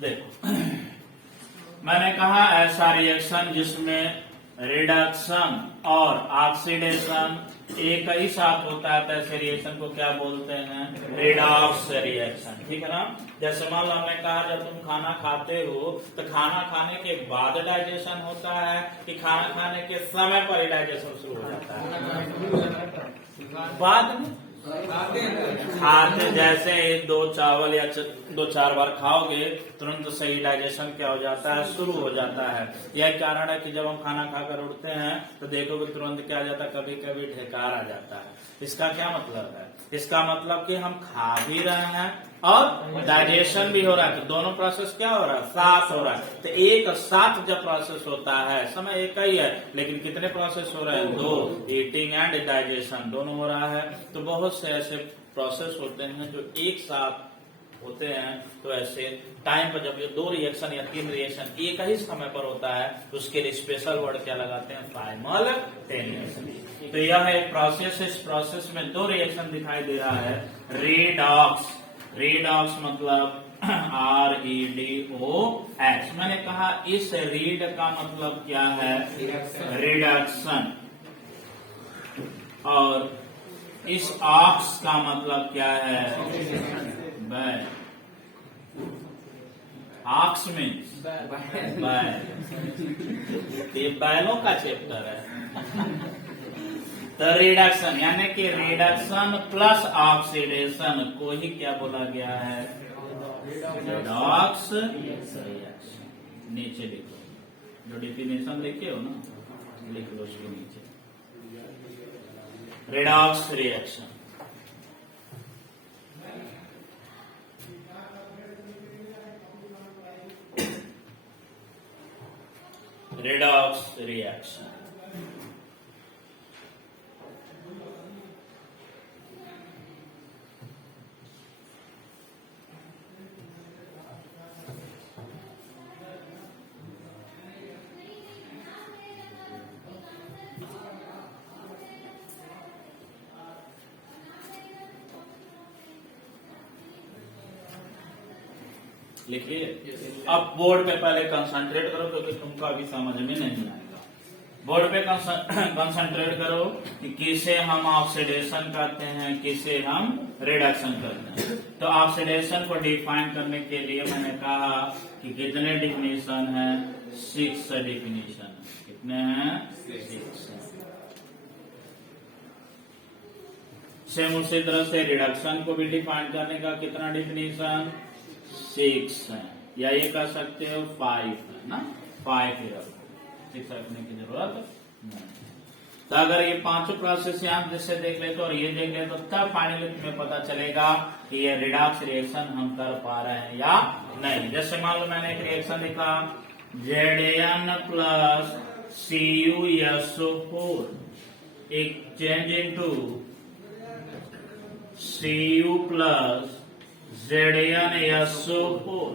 देखो मैंने कहा ऐसा रिएक्शन जिसमें रिडक्शन और ऑक्सीडेशन एक ही साथ होता है, तो ऐसे रिएक्शन को क्या बोलते हैं? Redox reaction. ठीक है ना। जैसे मान लो हमने कहा जब तुम खाना खाते हो तो खाना खाने के बाद डाइजेशन होता है कि खाना खाने के समय पर ही डाइजेशन शुरू हो जाता है? बाद में खाते जैसे दो चावल या दो चार बार खाओगे तुरंत सही डाइजेशन क्या हो जाता है? शुरू हो जाता है। यह कारण है कि जब हम खाना खाकर उठते हैं तो देखोगे तुरंत क्या आ जाता है? कभी कभी ढेकार आ जाता है। इसका क्या मतलब है? इसका मतलब कि हम खा भी रहे हैं और डाइजेशन भी हो रहा है, तो दोनों प्रोसेस क्या हो रहा है? साथ हो रहा है। तो एक साथ जब प्रोसेस होता है, समय एक ही है लेकिन कितने प्रोसेस हो रहे हैं? दो, ईटिंग एंड डाइजेशन दोनों हो रहा है। तो बहुत से ऐसे प्रोसेस होते हैं जो एक साथ होते हैं। तो ऐसे टाइम पर जब ये दो रिएक्शन या तीन रिएक्शन एक ही समय पर होता है तो उसके लिए स्पेशल वर्ड क्या लगाते हैं? साइमल्टेनियसली। तो यह एक प्रोसेस, इस प्रोसेस में दो रिएक्शन दिखाई दे रहा है। रेडॉक्स, रेडॉक्स मतलब REDOX। मैंने कहा इस रीड का मतलब क्या है? रिडक्शन। और इस ऑक्स का मतलब क्या है? बैल। ऑक्स मीन्स बैल। ये बैलों का चैप्टर है। तो रिडक्शन यानी कि रिडक्शन प्लस ऑक्सीडेशन को ही क्या बोला गया है? Redox reaction. नीचे लिखो, जो डिफिनेशन लिखे हो ना लिख लो उसको नीचे। रिडॉक्स रिएक्शन रिडॉक्स रिएक्शन लिखिए। अब बोर्ड पे पहले कंसंट्रेट करो क्योंकि तुमको अभी समझ में नहीं आएगा। बोर्ड पे कंसंट्रेट करो कि किसे हम ऑक्सीडेशन कहते हैं, किसे हम रिडक्शन करते हैं। तो ऑक्सीडेशन को डिफाइन करने के लिए मैंने कहा कि कितने डिफिनेशन है? 6 डिफिनेशन। कितने हैं? 6। सेम उसी तरह से रिडक्शन को भी डिफाइन करने का कितना डिफिनेशन? 6 है, या ये कह सकते हो 5 है ना। 5 ही रखो, 6 रखने की जरूरत नहीं। तो अगर ये पांचों प्रोसेस आप जैसे देख ले तो और ये देख ले तो तब फाइनली तुम्हें पता चलेगा कि ये रिडॉक्स रिएक्शन हम कर पा रहे हैं या नहीं। जैसे मान लो मैंने एक रिएक्शन लिखा Zn प्लस CuSO4 एक change into Cu plus ZnSO4।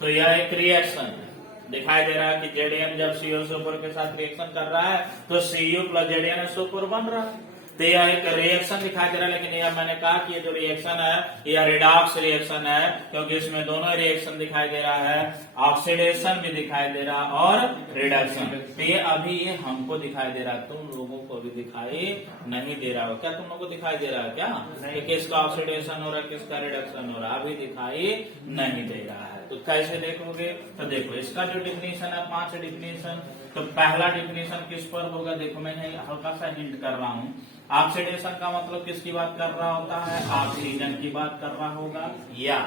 तो यह एक रिएक्शन है। दिखाई दे रहा है कि Zn जब CuSO4 के साथ रिएक्शन कर रहा है तो Cu प्लस ZnSO4 बन रहा है। तो यह एक रिएक्शन दिखाई दे रहा है। लेकिन यह मैंने कहा कि ये जो रिएक्शन है यह रिडॉक्स रिएक्शन है क्योंकि इसमें दोनों रिएक्शन दिखाई दे रहा है, ऑक्सीडेशन भी दिखाई दे रहा और रिडक्शन। तो ये अभी ये हमको दिखाई दे रहा है, तुम लोगों को भी दिखाई नहीं दे रहा हो क्या? तुम लोगों को दिखाई दे रहा है क्या कि किसका ऑक्सीडेशन हो रहा है, किसका रिडक्शन हो रहा है? अभी दिखाई नहीं दे रहा है। तो कैसे देखोगे? तो देखो इसका जो डिफिनेशन है 5 डिफिनेशन। तो पहला डिफिनेशन किस पर होगा? देखो मैं हल्का सा हिंट कर रहा हूँ। ऑक्सीडेशन का मतलब किसकी बात कर रहा होता है? ऑक्सीजन की बात कर रहा होगा, या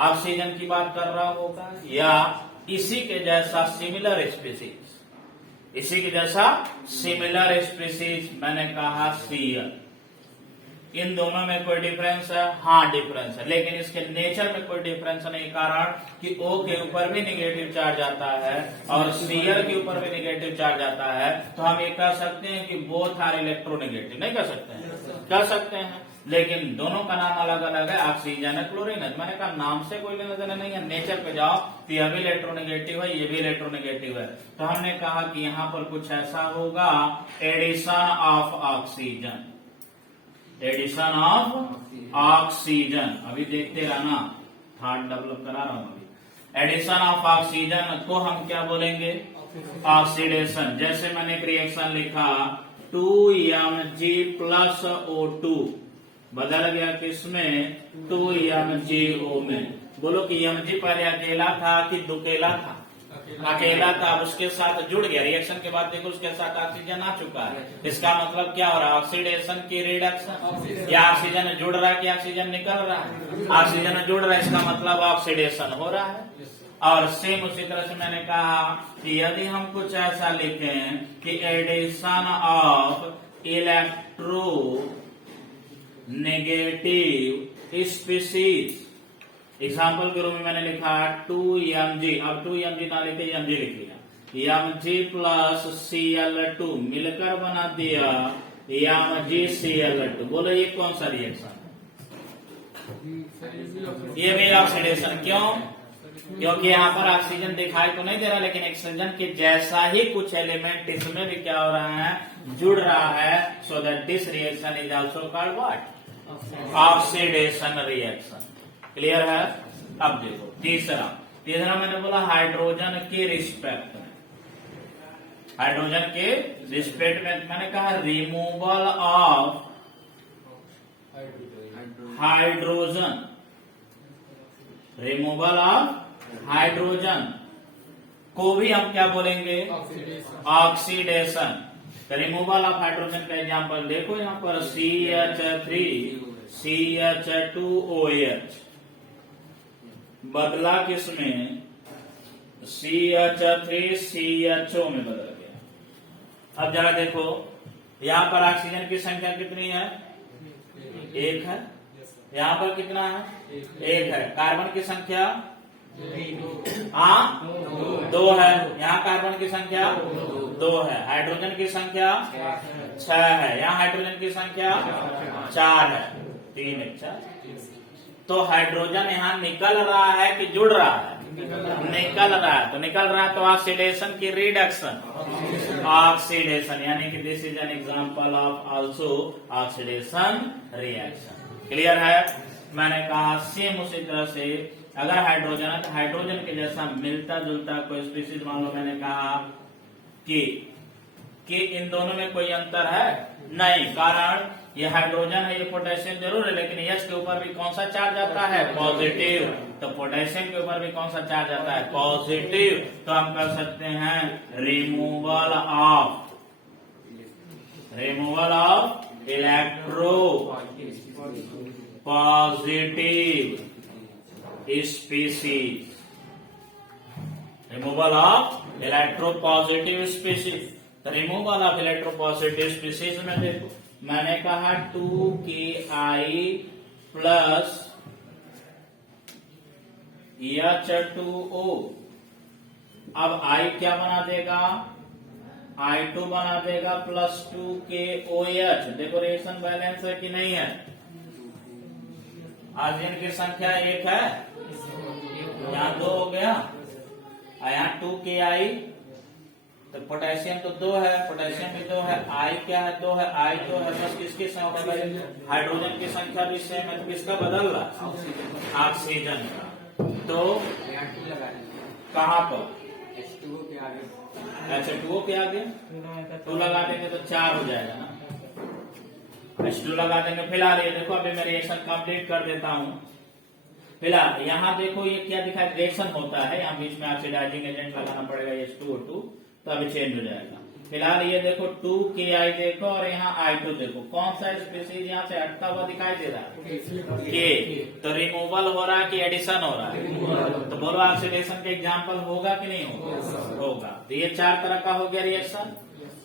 ऑक्सीजन की बात कर रहा होगा, या इसी के जैसा सिमिलर स्पीसीज। इसी के जैसा सिमिलर स्पीसीज मैंने कहा सीयर। इन दोनों में कोई डिफरेंस है? हाँ डिफरेंस है, लेकिन इसके नेचर में कोई डिफरेंस नहीं। कारण कि O के ऊपर भी नेगेटिव चार्ज आता है और सीयर के ऊपर भी नेगेटिव चार्ज आता है। तो हम ये कह सकते हैं कि बोथ आर इलेक्ट्रोनेगेटिव। नहीं कह सकते हैं? कह सकते हैं, लेकिन दोनों का नाम अलग अलग है। ऑक्सीजन है, क्लोरीन है। मैंने कहा नाम से कोई लेना देना नहीं है, नेचर पे जाओ तो यह भी इलेक्ट्रोनेगेटिव है, ये भी इलेक्ट्रोनेगेटिव है। तो हमने कहा कि यहाँ पर कुछ ऐसा होगा, addition of oxygen, addition of oxygen. अभी देखते रहना, थर्ड डेवलप करा रहा हूं अभी। एडिशन ऑफ ऑक्सीजन को हम क्या बोलेंगे, ऑक्सीडेशन। जैसे मैंने एक रिएक्शन लिखा 2Mg प्लस O2 बदल गया किसमें, 2MgO में। बोलो कि Mg पहले अकेला था कि दुकेला था, अकेला था, अब उसके साथ जुड़ गया, रिएक्शन के बाद देखो उसके साथ ऑक्सीजन आ चुका है। इसका मतलब क्या हो रहा है, ऑक्सीडेशन की रिडक्शन, या ऑक्सीजन जुड़ रहा है कि ऑक्सीजन निकल रहा है, ऑक्सीजन जुड़ रहा है, इसका मतलब ऑक्सीडेशन हो रहा है। और सेम उसी तरह से मैंने कहा कि यदि हम कुछ ऐसा लिखें कि addition of electronegative species, example के रूप में मैंने लिखा 2Mg, अब 2Mg ना लिखे Mg लिख लिया, Mg प्लस Cl2 मिलकर बना दिया MgCl2। बोलो ये कौन सा रिएक्शन है, ये भी ऑक्सीडेशन। क्यों, क्योंकि यहाँ पर ऑक्सीजन दिखाई तो नहीं दे रहा, लेकिन ऑक्सीजन के जैसा ही कुछ एलिमेंट इसमें भी क्या हो रहा है, जुड़ रहा है। So that this reaction is also called what, oxidation reaction. Clear है। अब देखो तीसरा मैंने बोला हाइड्रोजन के रिस्पेक्ट में, हाइड्रोजन के रिस्पेक्ट में मैंने कहा removal of hydrogen, removal of hydrogen को भी हम क्या बोलेंगे, ऑक्सीडेशन। रिमूवल ऑफ हाइड्रोजन का एग्जांपल देखो यहाँ पर CH3 CH2OH बदला किसमें, CH3 CHO में बदल गया। अब जरा देखो यहाँ पर ऑक्सीजन की संख्या कितनी है, 1 है, यहाँ पर कितना है, 1 है। कार्बन की संख्या 2 है, यहाँ कार्बन की संख्या 2 है। हाइड्रोजन की संख्या 6 है, यहाँ हाइड्रोजन की संख्या 4 है, 3 है 4। तो हाइड्रोजन यहाँ निकल रहा है कि जुड़ रहा है, निकल रहा है। तो निकल रहा है तो ऑक्सीडेशन की रिडक्शन, ऑक्सीडेशन, यानी कि this is an example of also oxidation reaction. Clear है। मैंने कहा सेम उसी तरह से अगर हाइड्रोजन है तो हाइड्रोजन के जैसा मिलता जुलता कोई स्पीशीज, मान लो मैंने कहा कि इन दोनों में कोई अंतर है नहीं, कारण ये हाइड्रोजन है, ये पोटेशियम जरूर है, लेकिन H के ऊपर भी कौन सा चार्ज आता है, पॉजिटिव। तो पोटेशियम के ऊपर भी कौन सा चार्ज आता है, पॉजिटिव। तो हम कर सकते हैं removal of electro positive species, removal of electropositive species. तो रिमूवल ऑफ इलेक्ट्रोपॉजिटिव स्पीशीज में देखो मैंने कहा 2Ki प्लस H2O। अब I क्या बना देगा, I2 बना देगा प्लस 2KOH। देखो रिएक्शन बैलेंस है कि नहीं है, ऑक्सीजन की संख्या 1 है, यहाँ 2 हो गया, यहाँ 2Ki, तो पोटेशियम तो 2 है, पोटेशियम भी 2 है, I क्या है, 2 है, I 2 है, बस किसकी संख्या, हाइड्रोजन की संख्या भी सेम है, तो किसका बदल रहा, ऑक्सीजन का। तो कहाँ पर H2O के आगे 2 लगा देंगे तो 4 हो जाएगा ना, H2 लगा देंगे। फिलहाल ये देखो अभी मैं रिएक्शन कंप्लीट कर देता हूँ। फिलहाल यहाँ देखो ये क्या दिखा, रिएक्शन होता है, यहाँ बीच में ऑक्सीडाइजिंग एजेंट लगाना पड़ेगा H2O2, तो अभी चेंज हो जाएगा। फिलहाल ये देखो 2Ki देखो और यहाँ I2 देखो, कौन सा स्पीशीज यहाँ से हटता हुआ दिखाई दे रहा है, K। तो रिमूवल हो रहा है कि एडिशन हो रहा है, तो बोलो ऑक्सीडेशन का एग्जाम्पल होगा कि नहीं होगा। तो ये 4 तरह का हो गया रिएक्शन।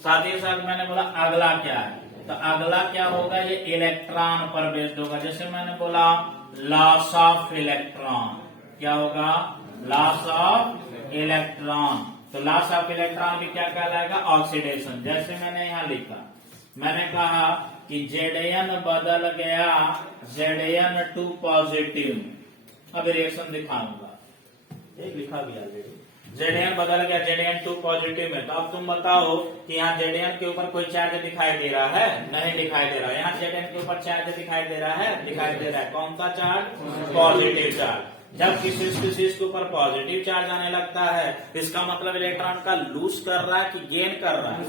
साथ ही साथ मैंने बोला अगला क्या है, तो अगला क्या होगा, ये इलेक्ट्रॉन पर बेस्ड होगा। जैसे मैंने बोला लॉस ऑफ इलेक्ट्रॉन, क्या होगा, लॉस ऑफ इलेक्ट्रॉन। तो लॉस ऑफ इलेक्ट्रॉन भी क्या कहलाएगा, ऑक्सीडेशन। जैसे मैंने यहाँ लिखा, मैंने कहा कि Zn बदल गया Zn2 पॉजिटिव में। अब रिएक्शन दिखाऊंगा, लिखा भी ऑलरेडी, Zn बदल गया Zn2 पॉजिटिव में। तो अब तुम बताओ कि यहाँ Zn के ऊपर कोई चार्ज दिखाई दे रहा है, नहीं दिखाई दे रहा है। यहाँ Zn के ऊपर चार्ज दिखाई दे रहा है, दिखाई दे रहा है। कौन सा चार्ज, पॉजिटिव चार्ज। जब किसी स्पीशीज के ऊपर पॉजिटिव चार्ज आने लगता है, इसका मतलब इलेक्ट्रॉन का लूज कर रहा है कि गेन कर रहा है,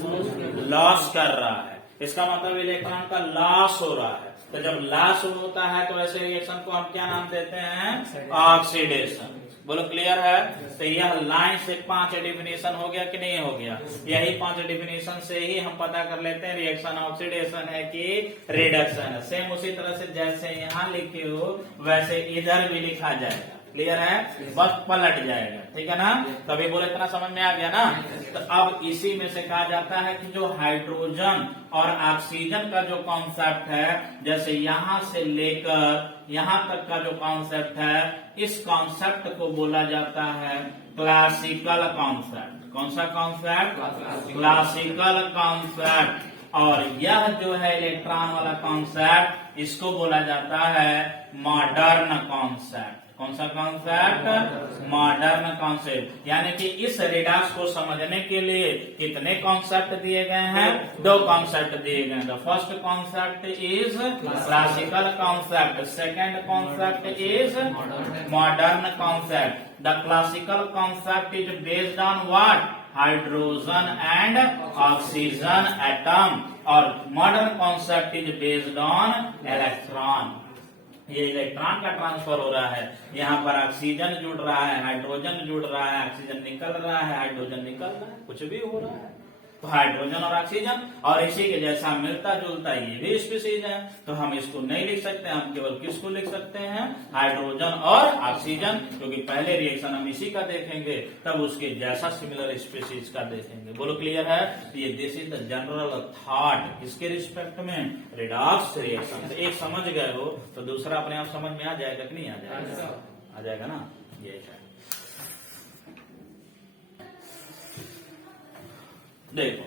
लॉस कर रहा है। इसका मतलब इलेक्ट्रॉन का लॉस हो रहा है। तो जब लॉस होता है तो ऐसे रिएक्शन को हम क्या नाम देते हैं? ऑक्सीडेशन। बोलो क्लियर है? तो यह लाइन से 5 डिफिनेशन हो गया कि नहीं हो गया? यही 5 डिफिनेशन से ही हम पता कर लेते हैं रिएक्शन ऑक्सीडेशन है कि रिडक्शन है। सेम उसी तरह से जैसे यहाँ लिखे हो वैसे इधर भी लिखा जाएगा। क्लियर है? बस पलट जाएगा। ठीक है ना? तभी बोले इतना समझ में आ गया ना? तो अब इसी में से कहा जाता है कि जो हाइड्रोजन और ऑक्सीजन का जो कॉन्सेप्ट है, जैसे यहां से लेकर यहां तक का जो कॉन्सेप्ट है, इस कॉन्सेप्ट को बोला जाता है क्लासिकल कॉन्सेप्ट। कौन सा कॉन्सेप्ट? Classical concept. और यह जो है इलेक्ट्रॉन वाला कॉन्सेप्ट, इसको बोला जाता है मॉडर्न कॉन्सेप्ट। कौन सा कॉन्सेप्ट? Modern concept. यानी कि इस रिडक्स को समझने के लिए कितने कॉन्सेप्ट दिए गए हैं? 2 कॉन्सेप्ट दिए गए हैं। The first concept is classical concept, second concept is modern concept. The classical concept is based on what? Hydrogen and oxygen atom. और modern concept is based on electron. ये इलेक्ट्रॉन का transfer हो रहा है, यहाँ पर ऑक्सीजन जुड़ रहा है, हाइड्रोजन जुड़ रहा है, ऑक्सीजन निकल रहा है, हाइड्रोजन निकल रहा है, कुछ भी हो रहा है। तो हाइड्रोजन और ऑक्सीजन, और इसी के जैसा मिलता जुलता ये भी स्पीशीज है। तो हम इसको नहीं लिख सकते, हम केवल किसको लिख सकते हैं? हाइड्रोजन और ऑक्सीजन, क्योंकि पहले रिएक्शन हम इसी का देखेंगे, तब उसके जैसा सिमिलर स्पीशीज का देखेंगे। बोलो क्लियर है? ये this is the general thought इसके रिस्पेक्ट में रिडॉक्स रिएक्शन। तो एक समझ गए हो तो दूसरा अपने आप समझ में आ जाएगा कि नहीं आ जाएगा? आ जाएगा ना? ये है। देखो,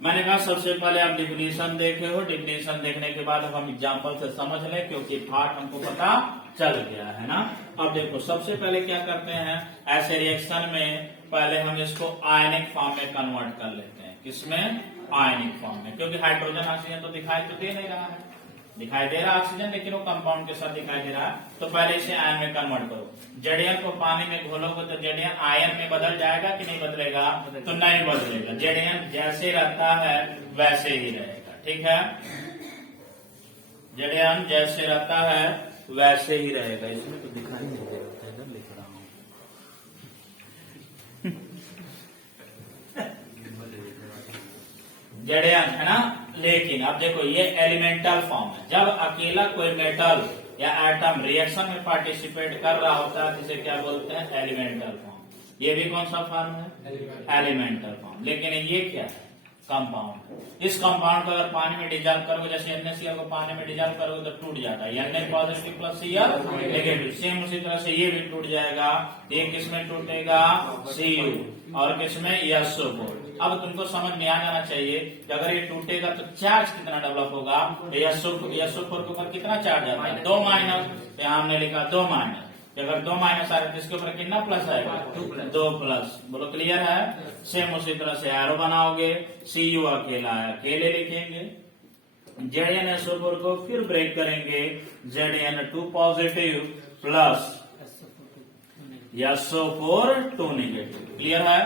मैंने कहा सबसे पहले आप डिफिनीशन देखे हो, डिफिनीशन देखने के बाद हम एग्जांपल से समझ लें, क्योंकि पार्ट हमको पता चल गया है ना। अब देखो, सबसे पहले क्या करते हैं, ऐसे रिएक्शन में पहले हम इसको आयनिक फॉर्म में कन्वर्ट कर लेते हैं। किसमें? आयनिक फॉर्म में, क्योंकि हाइड्रोजन ऑक्सीजन तो दिखाई तो दे नहीं रहा है, दिखाई दे रहा ऑक्सीजन, लेकिन वो कंपाउंड के साथ दिखाई दे रहा है। तो पहले इसे आयन में कन्वर्ट करो। जेडीएन को पानी में घोलोगे तो जेडीएन आयन में बदल जाएगा कि नहीं बदलेगा? तो नहीं बदलेगा। जेडीएन जैसे रहता है वैसे ही रहेगा। ठीक है? जेडीएन जैसे रहता है वैसे ही रहेगा। इसमें तो दिखाई नहीं दे रहा, इधर लिख रहा हूं। जेडीएन है ना। लेकिन अब देखो, ये एलिमेंटल फॉर्म है। जब अकेला कोई मेटल या एटम रिएक्शन में पार्टिसिपेट कर रहा होता है, जिसे क्या बोलते हैं? Elemental form. ये भी कौन सा फॉर्म है? Elemental form. लेकिन ये क्या है? कंपाउंड। इस कंपाउंड को अगर पानी में डिजॉल्व करोगे, जैसे NaCl को पानी में डिजॉल्व करोगे तो टूट जाता है, Na positive plus Cl negative. Same उसी तरह से ये भी टूट जाएगा। ये किसमें टूटेगा? Cu। और किसमें? SO4। अब तुमको समझ में आ जाना चाहिए कि अगर ये टूटेगा तो चार्ज कितना डेवलप होगा? SO4 के ऊपर कितना चार्ज आता है? 2 माइनस। यहाँ हमने लिखा 2 माइनस। अगर 2 माइनस आ रहा है तो इसके ऊपर कितना प्लस आएगा? 2 प्लस। बोलो क्लियर है? सेम उसी तरह से एरो बनाओगे। Cu अकेला है, अकेले लिखेंगे। ZnSO4 को फिर ब्रेक करेंगे, Zn2 positive plus SO4 2 negative. Clear है?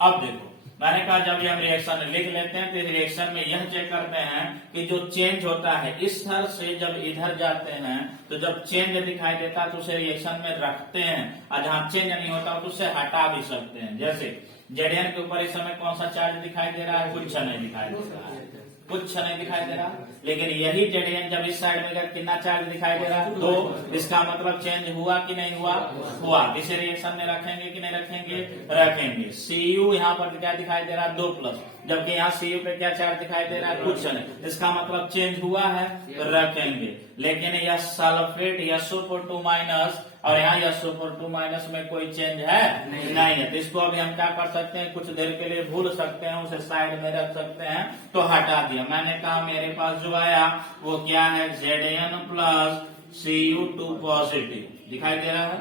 अब देखो, मैंने कहा जब ये हम रिएक्शन लिख लेते हैं तो इस रिएक्शन में यह चेक करते हैं कि जो चेंज होता है इस तरह से जब इधर जाते हैं तो जब चेंज दिखाई देता है तो उसे रिएक्शन में रखते हैं, और जहां चेंज नहीं होता तो उसे हटा भी सकते हैं। जैसे जेडीएन के ऊपर इस समय कौन सा चार्ज दिखाई दे रहा है? कुछ नहीं दिखाई दे रहा है, कुछ नहीं दिखाई दे रहा। लेकिन यही जेडीएन जब इस साइड में कितना चार्ज दिखाई दे रहा है? 2। इसका मतलब चेंज हुआ कि नहीं हुआ? हुआ। इसे रिएक्शन में रखेंगे कि नहीं रखेंगे? रखेंगे। Cu यहाँ पर क्या दिखाई दे रहा है? 2 प्लस, जबकि यहाँ Cu पे क्या चार्ज दिखाई दे रहा है? कुछ नहीं। इसका मतलब चेंज हुआ है, रखेंगे। लेकिन यह सल्फेट SO4 2 माइनस और यहाँ SO4 2 माइनस में कोई चेंज है? नहीं है। तो इसको अभी हम क्या कर सकते हैं? कुछ देर के लिए भूल सकते हैं, उसे साइड में रख सकते हैं। तो हटा दिया। मैंने कहा मेरे पास जो आया वो क्या है? Zn प्लस Cu2 पॉजिटिव दिखाई दे रहा है,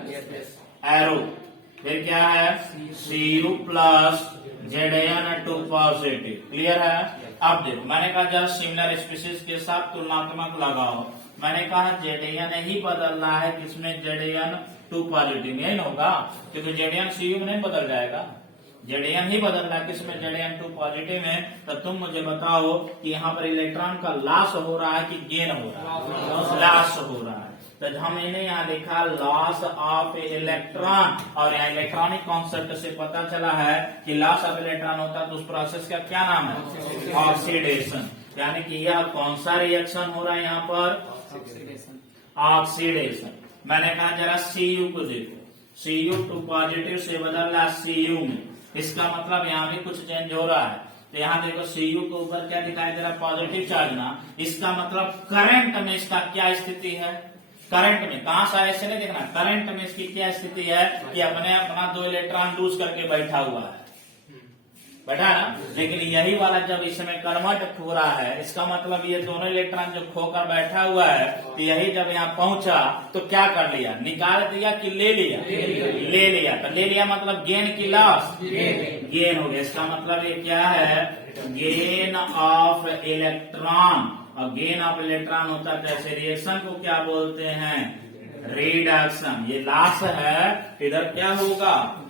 एरो। फिर क्या है? Cu plus Zn2 positive. Clear है? अब देखो, मैंने कहा जब सिमिलर स्पीशीज के साथ तुलनात्मक लगाओ। मैंने कहा जेडीएन ही बदल रहा है, किसमें? जेडीएन टू पॉजिटिव में, यही ना होगा, क्योंकि जेडीएन सीयू में नहीं बदल जाएगा, जेडीएन ही बदल रहा है किसमें, जेडीएन टू पॉजिटिव में। तो तुम मुझे बताओ कि यहाँ पर इलेक्ट्रॉन का लॉस हो रहा है कि गेन हो रहा है, लॉस हो रहा है। तो हमने यहाँ लिखा लॉस ऑफ इलेक्ट्रॉन, और यहाँ इलेक्ट्रॉनिक कॉन्सेप्ट से पता चला है कि लॉस ऑफ इलेक्ट्रॉन होता है तो उस प्रोसेस का क्या नाम है, ऑक्सीडेशन। यानी कि यह कौन सा रिएक्शन हो रहा है यहाँ पर, ऑक्सीडेशन। मैंने कहा जरा सीयू को देखो, सीयू टू पॉजिटिव से बदल रहा सीयू में, इसका मतलब यहाँ भी कुछ चेंज हो रहा है। तो यहाँ देखो सीयू के ऊपर क्या दिखाई दे रहा है, पॉजिटिव चार्ज ना, इसका मतलब करंट में इसका क्या स्थिति है, करंट में, कहां से ऐसे नहीं देखना, करंट में इसकी क्या स्थिति है कि अपना 2 इलेक्ट्रॉन लूज करके बैठा हुआ है, बैठा ना। लेकिन यही वाला जब इसमें कन्वर्ट हो रहा है, इसका मतलब ये दोनों इलेक्ट्रॉन जो खोकर बैठा हुआ है, तो यही जब यहाँ पहुंचा तो क्या कर लिया, निकाल दिया कि ले लिया, ले लिया। तो ले लिया मतलब गेन की लॉस, गेन हो गया। इसका मतलब ये क्या है, गेन ऑफ इलेक्ट्रॉन। और गेन ऑफ इलेक्ट्रॉन होता है जैसे रिएक्शन को क्या बोलते हैं, रिडक्शन। ये लॉस है, इधर क्या होगा,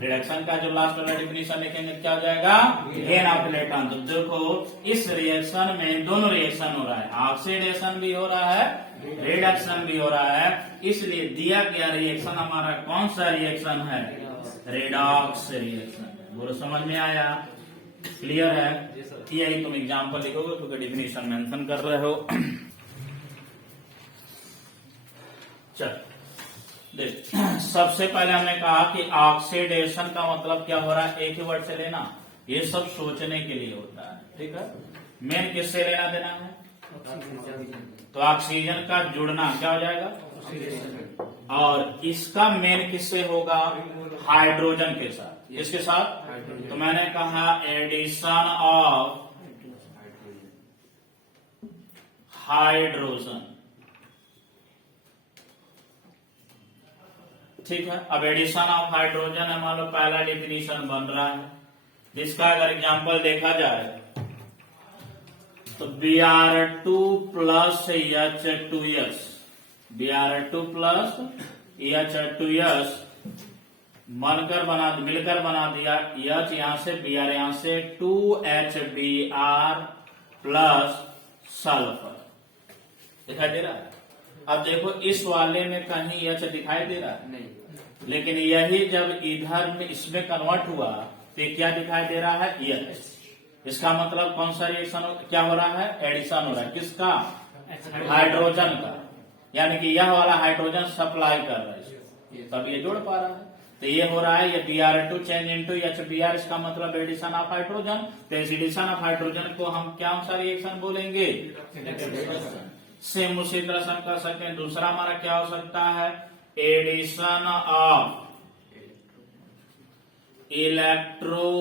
रिडक्शन का जो लास्ट वाला डिफिनेशन लिखेंगे क्या हो जाएगा, गेन ऑफ इलेक्ट्रॉन। तो देखो इस रिएक्शन में दोनों रिएक्शन हो रहा है, ऑक्सीडेशन भी हो रहा है, रिडक्शन भी हो रहा है। इसलिए दिया गया रिएक्शन हमारा कौन सा रिएक्शन है, रेडॉक्स रिएक्शन। बोलो समझ में आया, क्लियर है। यही तुम एग्जाम्पल लिखोगे क्योंकि डिफिनेशन मेंशन कर रहे हो। चल देख, सबसे पहले हमने कहा कि ऑक्सीडेशन का मतलब क्या हो रहा है, एक ही वर्ड से लेना, ये सब सोचने के लिए होता है, ठीक है। मेन किससे लेना देना है, तो ऑक्सीजन का जुड़ना क्या हो जाएगा, और इसका मेन किससे होगा, हाइड्रोजन के साथ, इसके साथ। तो मैंने कहा एडिशन ऑफ हाइड्रोजन, ठीक है। अब एडिशन ऑफ हाइड्रोजन है, मान लो पहला डिफिनीशन बन रहा है, जिसका अगर एग्जांपल देखा जाए तो Br2 plus H2S, Br2 plus H2S मिलकर बना दिया H यहां से, Br यहां से, 2HBr प्लस सल्फर, दिखाई दे रहा है। अब देखो इस वाले में कहीं H दिखाई दे रहा है, नहीं, लेकिन यही जब इधर में इसमें कन्वर्ट हुआ तो क्या दिखाई दे रहा है, H। इसका मतलब कौन सा रिएक्शन क्या हो रहा है, एडिशन हो रहा है, किसका, हाइड्रोजन का। यानी कि यह वाला हाइड्रोजन सप्लाई कर रहा है, तब ये जोड़ पा रहा है। तो ये हो रहा है, ये Br2 चेंज इनटू HBr, इसका मतलब एडिशन ऑफ हाइड्रोजन। तो इस एडिशन ऑफ हाइड्रोजन को हम क्या सा रिएक्शन बोलेंगे, सेम उसी तरह से हम कर सकते हैं। दूसरा हमारा क्या हो सकता है, addition of electro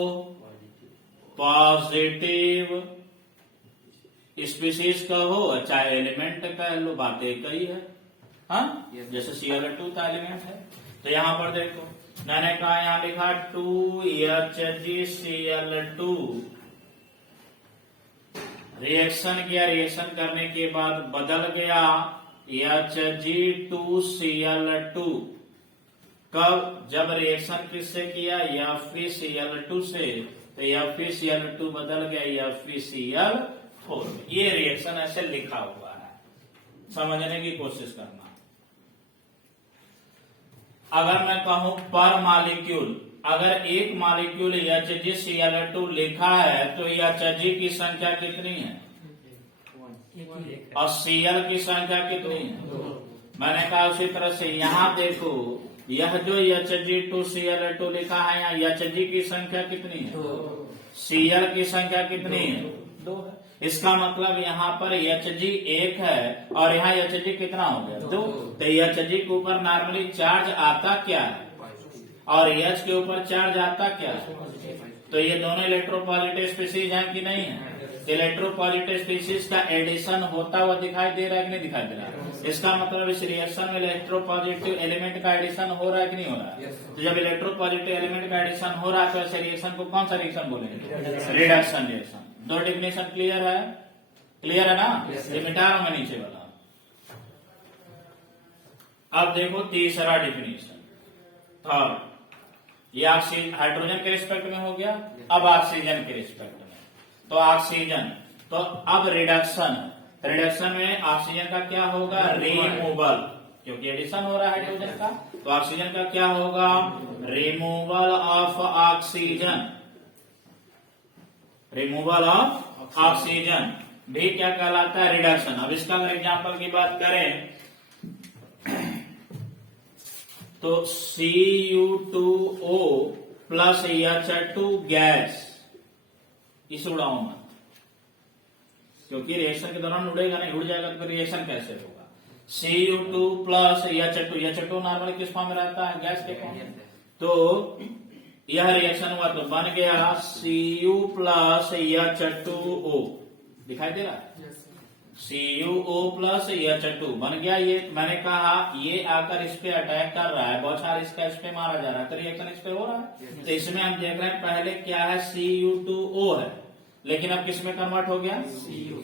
positive species का हो, चाहे एलिमेंट का लो, बातें कई है, हाँ, जैसे Cl2 का एलिमेंट है। तो यहां पर देखो मैंने कहा, यहां लिखा 2HgCl2, रिएक्शन किया, रिएक्शन करने के बाद बदल गया Hg2Cl2। कब, जब रिएक्शन किससे किया, FeCl2 से, तो FeCl2 बदल गया FeCl4। ये रिएक्शन ऐसे लिखा हुआ है, समझने की कोशिश करना। अगर मैं कहूं पर मॉलिक्यूल, अगर एक मॉलिक्यूल HgCl2 लिखा है तो Hg की संख्या कितनी है, और Cl की संख्या कितनी है। मैंने कहा उसी तरह से यहां देखो, यह जो Hg2Cl2 लिखा है, यहाँ Hg की संख्या कितनी है, Cl की संख्या कितनी है, 2 है। इसका मतलब यहाँ पर Hg 1 है और यहाँ Hg कितना हो गया, 2। तो Hg के ऊपर नॉर्मली चार्ज आता क्या है, और H के ऊपर चार्ज आता क्या है। तो ये दोनों इलेक्ट्रोपॉजिटिव स्पीसीज हैं कि नहीं है। इलेक्ट्रोपॉजिटिव स्पीसीज का एडिशन होता हुआ दिखाई दे रहा है कि नहीं दिखाई दे रहा है। इसका मतलब इस रिएक्शन में इलेक्ट्रोपॉजिटिव एलिमेंट का एडिशन हो रहा है कि नहीं हो रहा है। तो जब इलेक्ट्रोपॉजिटिव एलिमेंट का एडिशन हो रहा है तो ऐसे रिएक्शन को कौन सा रिएक्शन बोलेंगे, रिडक्शन रिएक्शन। दो डिफिनेशन क्लियर है, क्लियर है ना। ये मिटा रहा हूं मैं नीचे वाला। अब देखो तीसरा डिफिनेशन, थर्ड, ये ऑक्सीजन हाइड्रोजन के रिस्पेक्ट में हो गया, अब ऑक्सीजन के रिस्पेक्ट में। तो ऑक्सीजन, तो अब रिडक्शन में ऑक्सीजन का क्या होगा, रिमूवल, क्योंकि एडिशन हो रहा है हाइड्रोजन का, तो ऑक्सीजन का क्या होगा, removal of oxygen, removal of oxygen भी क्या कहलाता है, रिडक्शन। अब इसका अगर एग्जांपल की बात करें तो Cu2O प्लस H2 गैस, इसे उड़ाओ मत, क्योंकि रिएक्शन के दौरान उड़ेगा नहीं, उड़ जाएगा तो रिएक्शन कैसे होगा। Cu2 प्लस H2 नॉर्मली किस फॉर्म में रहता है, गैस के फॉर्म में। तो यह रिएक्शन हुआ तो बन गया Cu प्लस H2O, दिखाई दे रहा है, CuO प्लस H2 बन गया। ये मैंने कहा ये आकर इस पे अटैक कर रहा है, बौछार इसका इस पे मारा जा रहा है, तो रिएक्शन इस पे हो रहा है। तो इसमें हम देख रहे हैं पहले क्या है, Cu2O है, लेकिन अब किस में कन्वर्ट हो गया,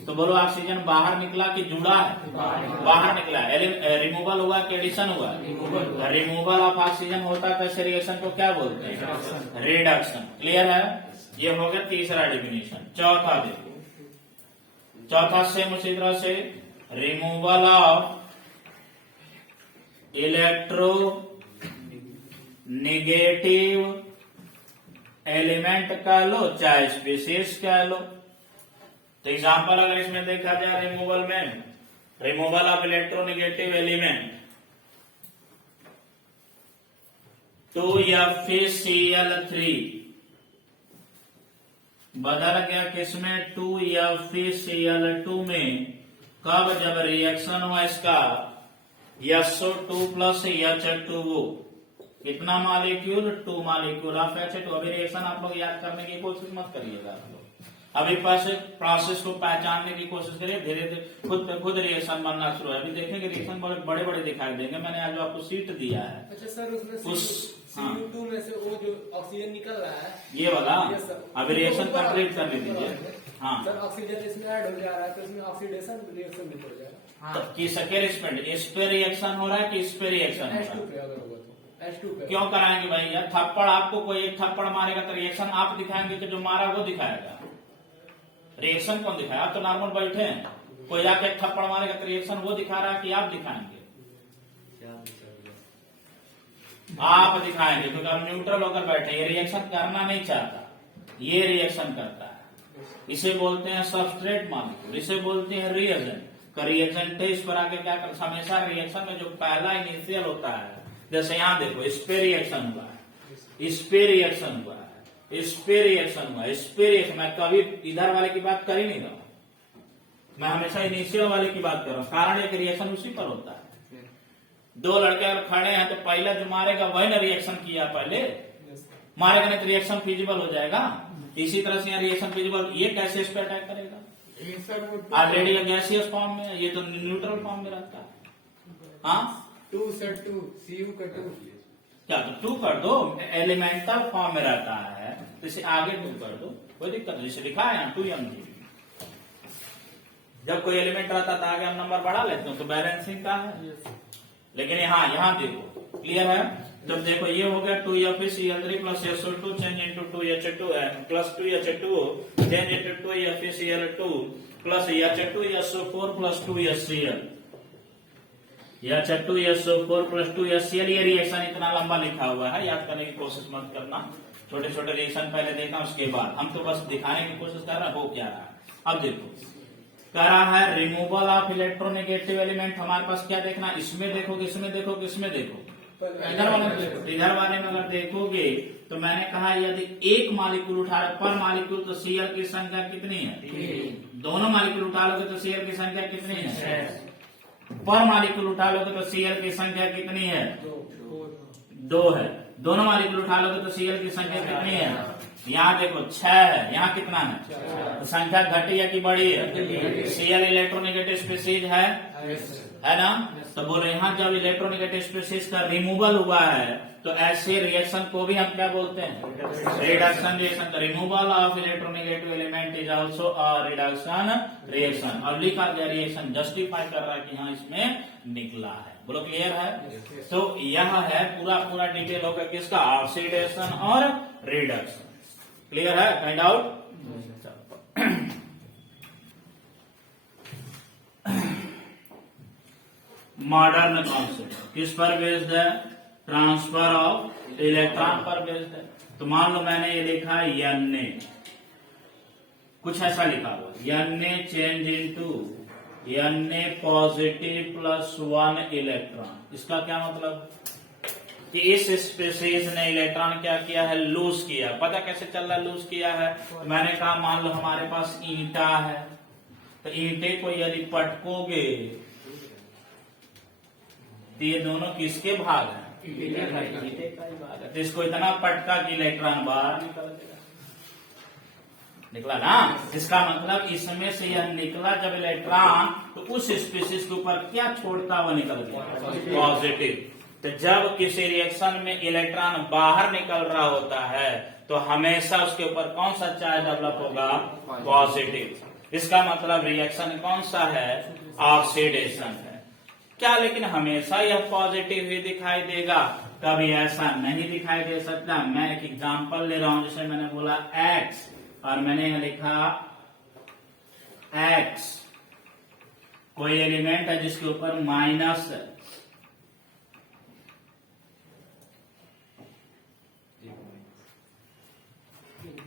तो बोलो ऑक्सीजन बाहर निकला कि जुड़ा है, बाहर निकला है। रिमूवल हुआ कि एडिशन हुआ, रिमूवल ऑफ ऑक्सीजन होता है, तो ऐसे रिएक्शन को क्या बोलते हैं, रिडक्शन। क्लियर है, ये हो गया तीसरा डिफिनेशन। चौथा देखो, चौथा सेम उसी तरह से, removal of electro negative element कह लो चाहे स्पीसीज कह लो। तो एग्जांपल अगर इसमें देखा जाए रिमूवल में, removal of electronegative element 2FeCl3 बदल गया किसमें, 2FeCl2 में, कब, जब रिएक्शन हुआ इसका SO2 प्लस H2O, कितना मॉलिक्यूल, 2 मॉलिक्यूल ऑफ H2। अभी रिएक्शन आप लोग याद करने की कोशिश मत करिएगा आप लोग, अभी प्रोसेस को पहचानने की कोशिश करिए, धीरे धीरे खुद रिएक्शन बनना शुरू है। अभी देखेंगे रिएक्शन बड़े बड़े दिखाई देंगे। मैंने आज जो आपको सीट दिया है, अच्छा सर, उसमें Cu2 में से वो जो ऑक्सीजन निकल रहा है, ये वाला, अभी रिएक्शन कंप्लीट करने दीजिए। हाँ सर, ऑक्सीजन इसमें ऐड हो जा रहा है, तो इसमें ऑक्सीडेशन रिएक्शन भी हो जाएगा। तो किसके रिस्पेक्ट, इस पे रिएक्शन हो रहा है कि इस पे रिएक्शन हो रहा है, H2 पे। क्यों कराएंगे भैया, थप्पड़ आपको कोई एक थप्पड़ मारेगा तो रिएक्शन आप दिखाएंगे कि जो मारा वो दिखाएगा, रिएक्शन कौन दिखाएगा। आप तो नॉर्मल बैठे हैं, कोई जाके एक थप्पड़ मारेगा तो रिएक्शन वो दिखा रहा है कि आप दिखाएंगे, आप दिखाएंगे, क्योंकि आप न्यूट्रल होकर बैठे, ये रिएक्शन करना नहीं चाहता, ये रिएक्शन करता है। इसे बोलते हैं सबस्ट्रेट मॉलिक्यूल, इसे बोलते हैं रिएजेंट का। रिएजेंट इस पर आके क्या करता, हमेशा रिएक्शन में जो पहला इनिशियल होता है, जैसे यहाँ देखो इस पे रिएक्शन हुआ है, इस पे रिएक्शन हुआ है, इस पे रिएक्शन हुआ, इस पे रिएक्शन, मैं कभी इधर वाले की बात कर ही नहीं रहा हूं, मैं हमेशा इनिशियल वाले की बात कर रहा हूं। कारण एक रिएक्शन उसी पर होता है। दो लड़के अगर खड़े हैं तो पहला जो मारेगा वही ना रिएक्शन किया, पहले मारेगा नहीं तो रिएक्शन फिजिबल हो जाएगा। इसी तरह से यहाँ रिएक्शन फिजिबल, ये कैसे इस पे अटैक करेगा, ऑलरेडी गैसियस फॉर्म में, ये तो न्यूट्रल फॉर्म में रहता है। हाँ 2 सर 2 Cu का 2 क्या, तो 2 कर दो, एलिमेंटल फॉर्म में रहता है, तो इसे आगे 2 कर दो, कोई दिक्कत नहीं। इसे लिखा है यहाँ 2M। जब कोई एलिमेंट रहता था आगे हम नंबर बढ़ा लेते हैं, तो बैलेंसिंग का है। लेकिन यहाँ देखो, क्लियर है। जब देखो ये हो गया 2FeCl3 plus SO2 change into 2H2 plus 2H2O change into 2FeCl2 plus H2SO4 plus 2HCl, H2SO4 plus 2HCl। ये रिएक्शन इतना लंबा लिखा हुआ है, याद करने की कोशिश मत करना, छोटे छोटे रिएक्शन पहले देखना, उसके बाद हम तो बस दिखाने की कोशिश कर रहे हैं हो क्या रहा है। अब देखो कह रहा है रिमूवल ऑफ इलेक्ट्रोनेगेटिव एलिमेंट, हमारे पास क्या देखना, इसमें देखोगे, इसमें देखोगे, इसमें देखो, इधर वाले में अगर देखोगे तो मैंने कहा यदि एक मॉलिक्यूल उठा रहे पर मॉलिक्यूल, तो Cl की संख्या कितनी है, दोनों मॉलिक्यूल उठा लोगे तो Cl की संख्या कितनी है, पर मॉलिक्यूल उठा लोगे तो Cl की संख्या कितनी है, 2 है। दोनों मॉलिक्यूल उठा लोगे तो Cl की संख्या कितनी है, यहाँ देखो 6 है, यहाँ कितना है? तो संख्या घटी है कि बढ़ी है? Cl इलेक्ट्रोनेगेटिव स्पीसीज है ना? तो बोलो यहाँ जब इलेक्ट्रोनेगेटिव स्पीसीज का रिमूवल हुआ है तो ऐसे रिएक्शन को भी हम क्या बोलते हैं? Reduction reaction. Removal of electronegative element is also a reduction reaction. अब लिखा गया रिएक्शन जस्टिफाई कर रहा है कि हाँ इसमें निकला है। बोलो क्लियर है? तो यह है पूरा डिटेल होगा किसका? ऑक्सीडेशन और रिडक्शन। क्लियर है? Find out. मॉडर्न कॉन्सेप्ट किस पर बेस्ड है? ट्रांसफर ऑफ इलेक्ट्रॉन पर बेस्ड है। तो मान लो मैंने ये लिखा Na, कुछ ऐसा लिखा हुआ Na change into Na positive plus 1 electron. इसका क्या मतलब? कि इस स्पीसीज ने इलेक्ट्रॉन क्या किया है? लूज किया। पता कैसे चल रहा है लूज किया है? तो मैंने कहा मान लो हमारे पास ईंटा है, तो ईंटे को यदि पटकोगे तो ये दोनों किसके भाग हैं? ईंटे का ही भाग है। तो इसको इतना पटका कि इलेक्ट्रॉन बाहर निकला ना। इसका मतलब इसमें से यह निकला जब इलेक्ट्रॉन, तो उस स्पीसीज के ऊपर क्या छोड़ता हुआ निकल गया? पॉजिटिव। तो जब किसी रिएक्शन में इलेक्ट्रॉन बाहर निकल रहा होता है तो हमेशा उसके ऊपर कौन सा चार्ज डेवलप होगा? पॉजिटिव। इसका मतलब रिएक्शन कौन सा है? ऑक्सीडेशन है। क्या लेकिन हमेशा यह पॉजिटिव ही दिखाई देगा? कभी ऐसा नहीं दिखाई दे सकता। मैं एक एग्जांपल ले रहा हूं, जैसे मैंने बोला X और मैंने यहां लिखा X। कोई एलिमेंट है जिसके ऊपर माइनस है,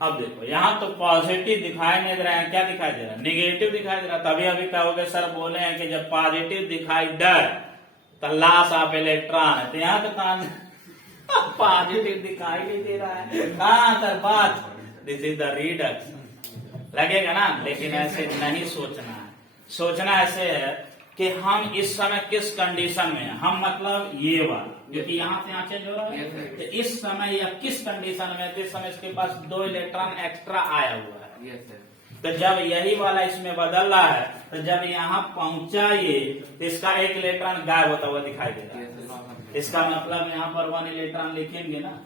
अब देखो यहाँ तो पॉजिटिव दिखाई नहीं दे रहा है, क्या दिखाई दे रहा है? निगेटिव दिखाई दे रहा है। तभी अभी कहोगे सर बोले हैं कि जब पॉजिटिव दिखाई दे तो लॉस ऑफ इलेक्ट्रॉन है। तो यहाँ तो कहां पॉजिटिव दिखाई नहीं दे रहा है, कहां सर बात? दिस इज द रिडक्शन लगेगा ना। लेकिन ऐसे नहीं सोचना है। सोचना ऐसे है कि हम इस समय किस कंडीशन में हैं। हम मतलब ये वाला, क्योंकि यहाँ से यहाँ चेंज हो रहा है। तो इस समय या किस कंडीशन में? जिस समय इसके पास 2 इलेक्ट्रॉन एक्स्ट्रा आया हुआ है। तो जब यही वाला इसमें बदल रहा है, तो जब यहाँ पहुंचा ये, तो इसका 1 इलेक्ट्रॉन गायब होता हुआ दिखाई दे रहा है। इसका मतलब यहाँ पर 1 इलेक्ट्रॉन लिखेंगे ना।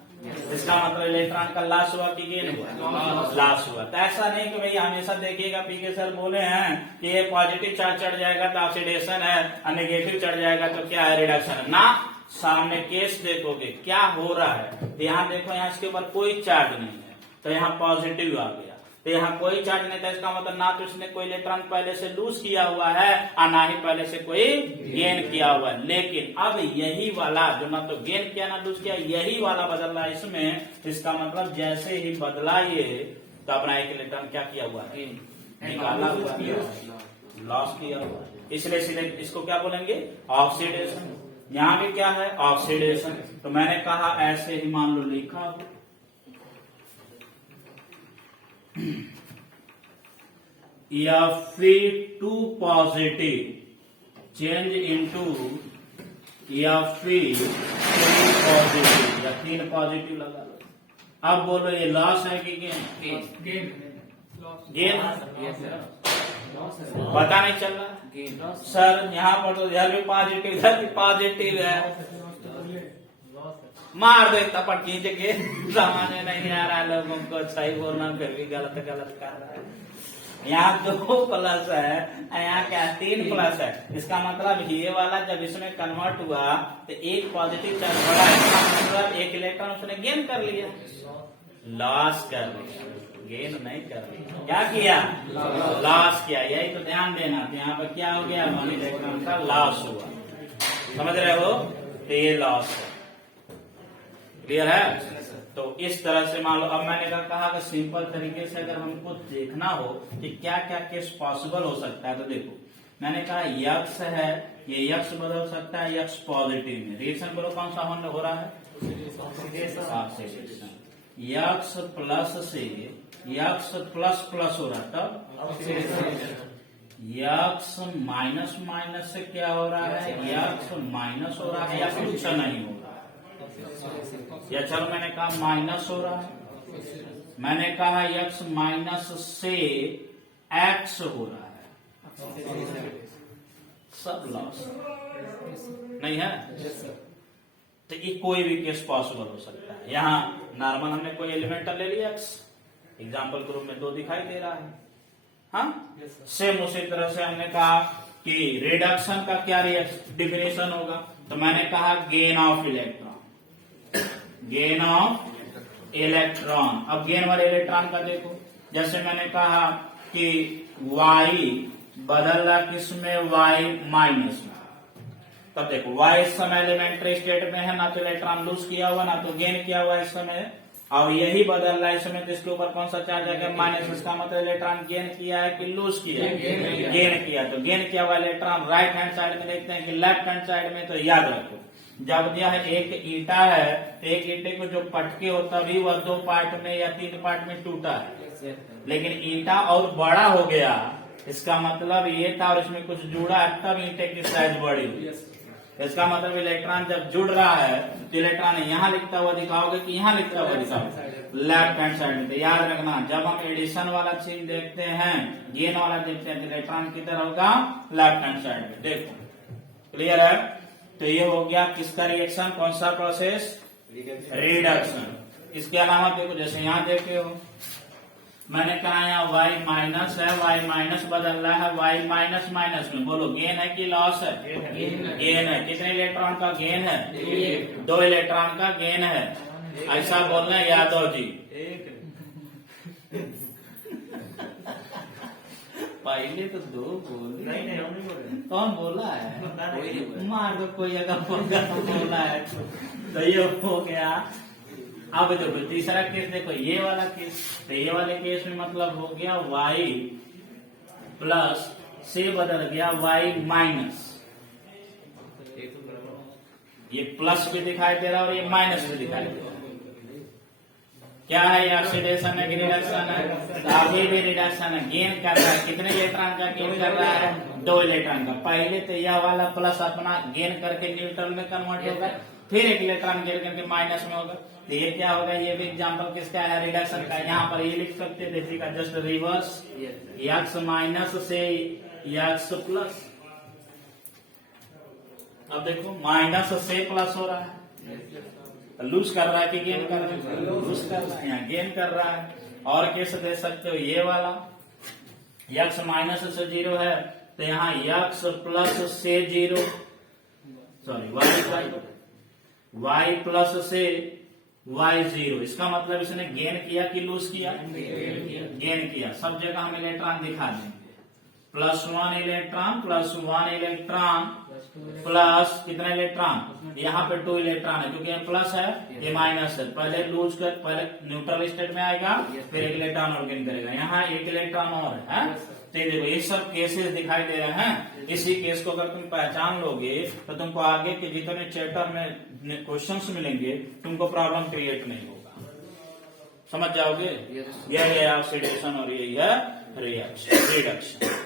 इसका मतलब इलेक्ट्रॉन का लॉस हुआ कि गेन हुआ? लॉस हुआ। तो ऐसा नहीं कि भाई हमेशा देखिएगा पीके सर बोले हैं कि ये पॉजिटिव चार्ज चढ़ जाएगा तो ऑक्सीडेशन है और नेगेटिव चढ़ जाएगा तो क्या है? रिडक्शन है ना। सामने केस देखोगे क्या हो रहा है। तो यहाँ देखो, यहाँ इसके ऊपर कोई चार्ज नहीं है तो यहाँ पॉजिटिव आ गया। तो यहाँ कोई चार्ज नहीं था, इसका मतलब ना तो इसने कोई इलेक्ट्रॉन पहले से लूज किया हुआ है और ना ही पहले से कोई गेन किया हुआ है। लेकिन अब यही वाला जो ना तो गेन किया ना लूज किया, यही वाला बदल रहा है इसमें। इसका मतलब जैसे ही बदला ये, तो अपना 1 इलेक्ट्रॉन क्या किया हुआ है? निकाला हुआ है, लॉस किया हुआ है। इसलिए इसको क्या बोलेंगे? ऑक्सीडेशन। यहाँ भी क्या है? ऑक्सीडेशन। तो मैंने कहा ऐसे ही मान लो लिखा हो Fe2 positive change into Fe3 positive या 3 पॉजिटिव लगा लो। अब बोलो ये लॉस है कि गेन? गेन पता नहीं चल रहा सर। यहाँ पर तो इधर भी पॉजिटिव, इधर भी पॉजिटिव है। मार दे तपट खींच के। सामान्य नहीं आ रहा लोगों को सही बोलना, फिर भी गलत कर रहा है। यहाँ 2 प्लस है, यहाँ क्या 3 प्लस है। इसका मतलब ये वाला जब इसमें कन्वर्ट हुआ तो 1 पॉजिटिव चार्ज बढ़ा है, इसका मतलब 1 इलेक्ट्रॉन उसने गेन कर लिया, लॉस कर लिया, गेन नहीं कर लिया। क्या किया? लॉस किया। यही तो ध्यान देना। तो यहाँ पर क्या हो गया? 1 इलेक्ट्रॉन का लॉस हुआ। समझ रहे हो? तो ये लॉस है। क्लियर है? तो इस तरह से मान लो, अब मैंने कहा कि सिंपल तरीके से अगर हमको देखना हो कि क्या क्या केस पॉसिबल हो सकता है, तो देखो मैंने कहा यक्स है, ये यक्स बदल सकता है यक्स पॉजिटिव में। रिएक्शन बोलो कौन सा हो रहा है? ऑक्सीडेशन। यक्स प्लस से यक्स प्लस प्लस हो रहा है, तब यक्स माइनस माइनस से क्या हो रहा है? यक्स माइनस हो रहा है या कुछ नहीं हो रहा है? या चलो मैंने कहा माइनस हो रहा है, मैंने कहा x माइनस से x हो रहा है, सब लॉस नहीं है। तो ये कोई भी केस पॉसिबल हो सकता है। यहाँ नॉर्मल हमने कोई एलिमेंट ले लिया x, एग्जाम्पल के रूप में 2 दिखाई दे रहा है। हाँ, सेम उसी तरह से हमने कहा कि रिडक्शन का क्या डिफिनेशन होगा, तो मैंने कहा gain of electron, gain of electron. अब गेन वाले इलेक्ट्रॉन का देखो, जैसे मैंने कहा कि y बदल रहा किसमें, y माइनस में। तब देखो y इस समय एलिमेंट्री स्टेट में है, ना तो इलेक्ट्रॉन लूज किया हुआ ना तो गेन किया हुआ इस समय, और यही बदल रहा है इस समय, तो इसके ऊपर कौन सा चार्ज आएगा, माइनस। इसका मतलब इलेक्ट्रॉन गेन किया है कि लूज किया है, गेन किया। तो गेन किया हुआ इलेक्ट्रॉन राइट हैंड साइड में देखते हैं कि लेफ्ट हैंड साइड में। तो याद रखो, जब यह एक ईंटा है तो एक ईंटे को जो पटके हो तभी वह 2 पार्ट में या 3 पार्ट में टूटा है, लेकिन ईंटा और बड़ा हो गया, इसका मतलब ये था और इसमें कुछ जुड़ा है, तब ईंटे की साइज बढ़ी हुई। इसका मतलब इलेक्ट्रॉन जब जुड़ रहा है तो इलेक्ट्रॉन यहाँ लिखता हुआ दिखाओगे कि यहाँ लिखता हुआ दिखाओगे, लेफ्ट हैंड साइड में। तो याद रखना, जब हम एडिशन वाला चीज देखते हैं, गेन वाला देखते हैं, तो इलेक्ट्रॉन किधर होगा, लेफ्ट हैंड साइड में। देखो क्लियर है। तो ये हो गया किसका रिएक्शन, कौन सा प्रोसेस, रिडक्शन। इसके अलावा देखो, जैसे यहाँ देखे हो, मैंने कहा यहाँ y माइनस है, y माइनस बदल रहा है y माइनस माइनस में। बोलो गेन है कि लॉस है, गेन है। कितने इलेक्ट्रॉन का गेन है, 2 इलेक्ट्रॉन का गेन है। ऐसा बोलना है यादव जी। पहले तो 2 बोल, नहीं कौन बोला है, मार दो कोई अगर बोला है तो ये हो गया। अब देखो तीसरा केस, देखो ये वाला केस, तो ये वाले केस में मतलब हो गया y प्लस से बदल गया y माइनस। ये प्लस भी दिखाई दे रहा है और ये माइनस भी दिखाई दे रहा है। क्या है, ये ऑक्सीडेशन है कि रिडक्शन है, तो अभी भी रिडक्शन है। गेन कर रहा है, कितने इलेक्ट्रॉन का गेन कर रहा है, 2 इलेक्ट्रॉन का। पहले तो यह वाला प्लस अपना गेन करके न्यूट्रल में कन्वर्ट होगा, फिर 1 इलेक्ट्रॉन गेन करके माइनस में होगा। तो ये क्या होगा, ये भी एग्जांपल किसका है, रिडक्शन का। यहाँ पर ये लिख सकते हैं, इसी का जस्ट रिवर्स, x माइनस से x प्लस। अब देखो माइनस से प्लस हो रहा है, लूज कर रहा है कि गेन कर रहा है, लूज कर रहा है, यहाँ गेन कर रहा है। और कैसे दे सकते हो, ये वाला x माइनस से 0 है, तो यहाँ x प्लस से 0, सॉरी y प्लस से y 0। इसका मतलब इसने गेन किया कि लूज किया, गेन किया। सब जगह हम इलेक्ट्रॉन दिखा देंगे, +1 इलेक्ट्रॉन, +1 इलेक्ट्रॉन, प्लस कितना इलेक्ट्रॉन, यहाँ पे 2 इलेक्ट्रॉन है, क्योंकि ये प्लस है ये माइनस है। पहले लूज कर, पहले न्यूट्रल स्टेट में आएगा, फिर 1 इलेक्ट्रॉन और गेन करेगा। यहाँ 1 इलेक्ट्रॉन और है। तो देखो ये सब केसेस दिखाई दे रहे हैं। इसी केस को अगर तुम पहचान लोगे तो तुमको आगे के जितने चैप्टर में क्वेश्चंस मिलेंगे तुमको प्रॉब्लम क्रिएट नहीं होगा, समझ जाओगे। यह है ऑक्सीडेशन और यही है रिडक्शन।